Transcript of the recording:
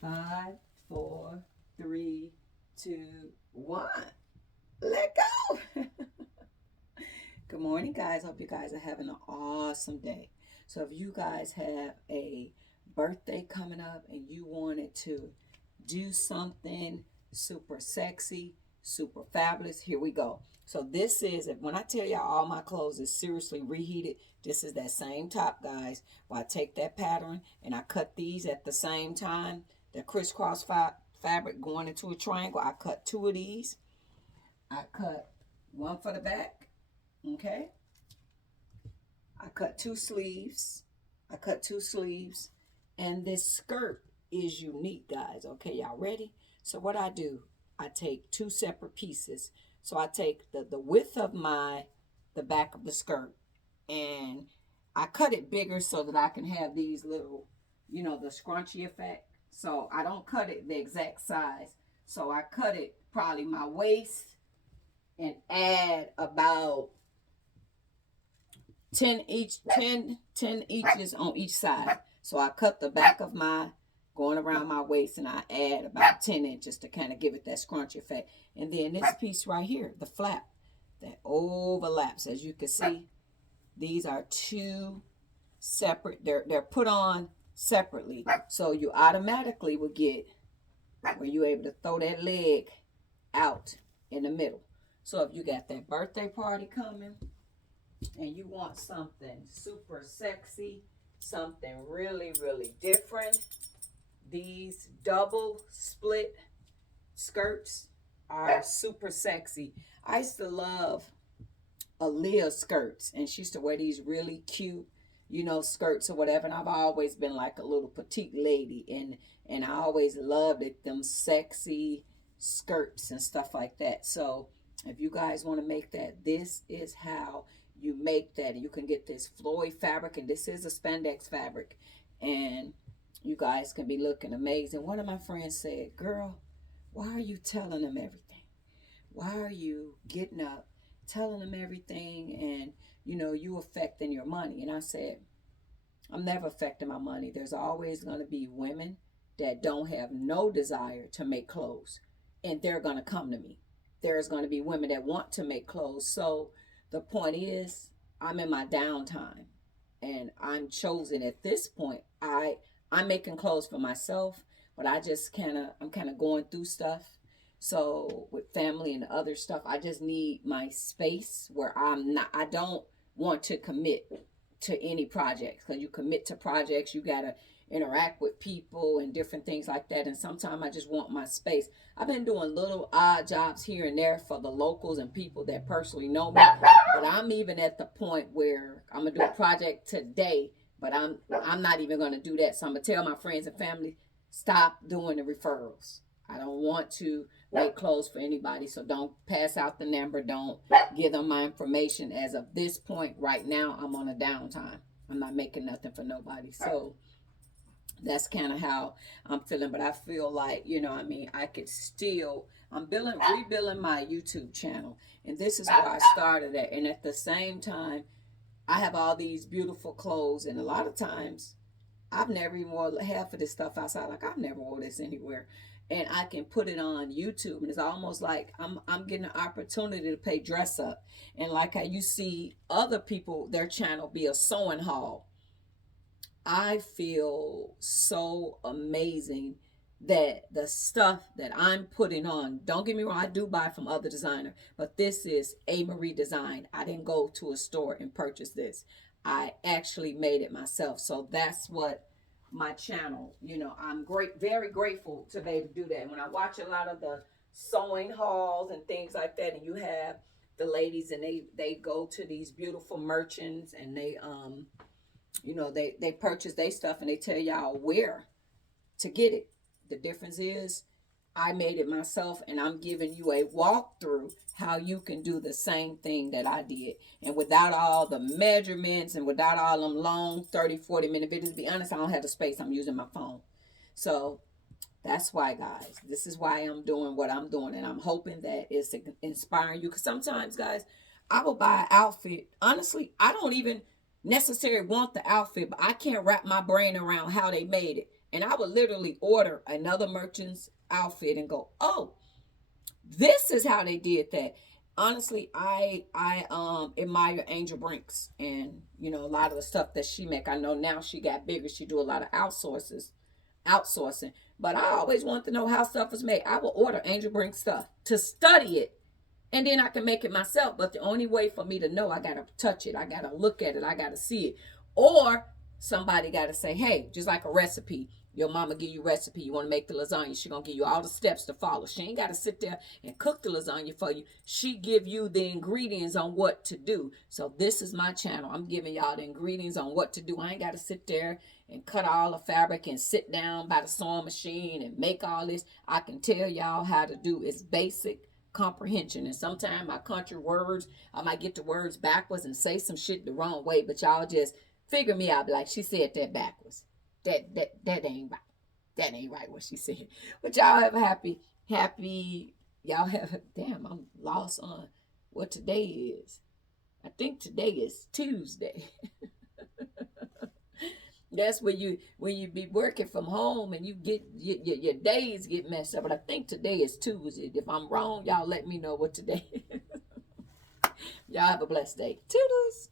Five, four, three, two, one. Let go. Good morning, guys. Hope you guys are having an awesome day. So, if you guys have a birthday coming up and you wanted to do something super sexy, super fabulous, here we go. So, this is when I tell y'all all my clothes is seriously reheated. This is that same top, guys. Where I take that pattern and I cut these at the same time. The crisscross fabric going into a triangle. I cut two of these. I cut one for the back. Okay. I cut two sleeves. I cut two sleeves. And this skirt is unique, guys. Okay, y'all ready? So what I do, I take two separate pieces. So I take the width of the back of the skirt and I cut it bigger so that I can have these little, the scrunchy effect. So I don't cut it the exact size. So I cut it probably my waist and add about 10 inches on each side. So I cut the back of my going around my waist and I add about 10 inches to kind of give it that scrunch effect. And then this piece right here, the flap that overlaps, as you can see, these are two separate, they're put on separately. So you automatically will get where you're able to throw that leg out in the middle. So if you got that birthday party coming and you want something super sexy, something really, really different, these double split skirts are super sexy. I used to love Aaliyah skirts, and she used to wear these really cute, skirts or whatever. And I've always been like a little petite lady, and I always loved it, them sexy skirts and stuff like that. So if you guys want to make that, this is how you make that. You can get this Floyd fabric, and this is a spandex fabric, and you guys can be looking amazing. One of my friends said, "Girl, why are you telling them everything? Why are you getting up telling them everything and you affecting your money?" And I said, I'm never affecting my money. There's always going to be women that don't have no desire to make clothes, and they're going to come to me. There's going to be women that want to make clothes. So the point is, I'm in my downtime and I'm chosen at this point. I'm making clothes for myself, but I'm kind of going through stuff. So with family and other stuff, I just need my space where I don't want to commit to any projects, because you commit to projects, you got to interact with people and different things like that. And sometimes I just want my space. I've been doing little odd jobs here and there for the locals and people that personally know me, but I'm even at the point where I'm gonna do a project today, but I'm not even gonna do that. So I'm gonna tell my friends and family, stop doing the referrals. I don't want to make clothes for anybody, so don't pass out the number. Don't give them my information. As of this point, right now, I'm on a downtime. I'm not making nothing for nobody. So that's kind of how I'm feeling. But I feel like, I could still, rebuilding my YouTube channel. And this is where I started at. And at the same time, I have all these beautiful clothes. And a lot of times, I've never even wore half of this stuff outside. Like, I've never wore this anywhere. And I can put it on YouTube, and it's almost like I'm getting an opportunity to pay dress up. And like how you see other people, their channel be a sewing hall, I feel so amazing that the stuff that I'm putting on, don't get me wrong, I do buy from other designer, but this is A. Marie Design. I didn't go to a store and purchase this. I actually made it myself. So that's what my channel, I'm very grateful to be able to do that. And when I watch a lot of the sewing hauls and things like that, and you have the ladies and they go to these beautiful merchants and they purchase their stuff and they tell y'all where to get it. The difference is I made it myself, and I'm giving you a walkthrough how you can do the same thing that I did. And without all the measurements and without all them long 30-40 minute videos, to be honest, I don't have the space. I'm using my phone. So that's why, guys, this is why I'm doing what I'm doing. And I'm hoping that it's inspiring you. Because sometimes, guys, I will buy an outfit. Honestly, I don't even necessarily want the outfit, but I can't wrap my brain around how they made it. And I would literally order another merchant's outfit and go, oh, this is how they did that. Honestly, I admire Angel Brinks, and you know, a lot of the stuff that she make. I know now she got bigger. She do a lot of outsourcing. But I always want to know how stuff is made. I will order Angel Brinks stuff to study it, and then I can make it myself. But the only way for me to know, I gotta touch it, I gotta look at it, I gotta see it, or somebody gotta say, hey, just like a recipe. Your mama give you a recipe. You want to make the lasagna. She gonna give you all the steps to follow. She ain't gotta sit there and cook the lasagna for you. She give you the ingredients on what to do. So this is my channel. I'm giving y'all the ingredients on what to do. I ain't gotta sit there and cut all the fabric and sit down by the sewing machine and make all this. I can tell y'all how to do. It's basic comprehension. And sometimes my country words, I might get the words backwards and say some shit the wrong way, but y'all just figure me out. Like, she said that backwards. That ain't right. That ain't right what she said. But y'all have a happy, y'all have, damn, I'm lost on what today is. I think today is Tuesday. That's when you be working from home and you get your days get messed up. But I think today is Tuesday. If I'm wrong, y'all let me know what today is. Y'all have a blessed day. Toodles.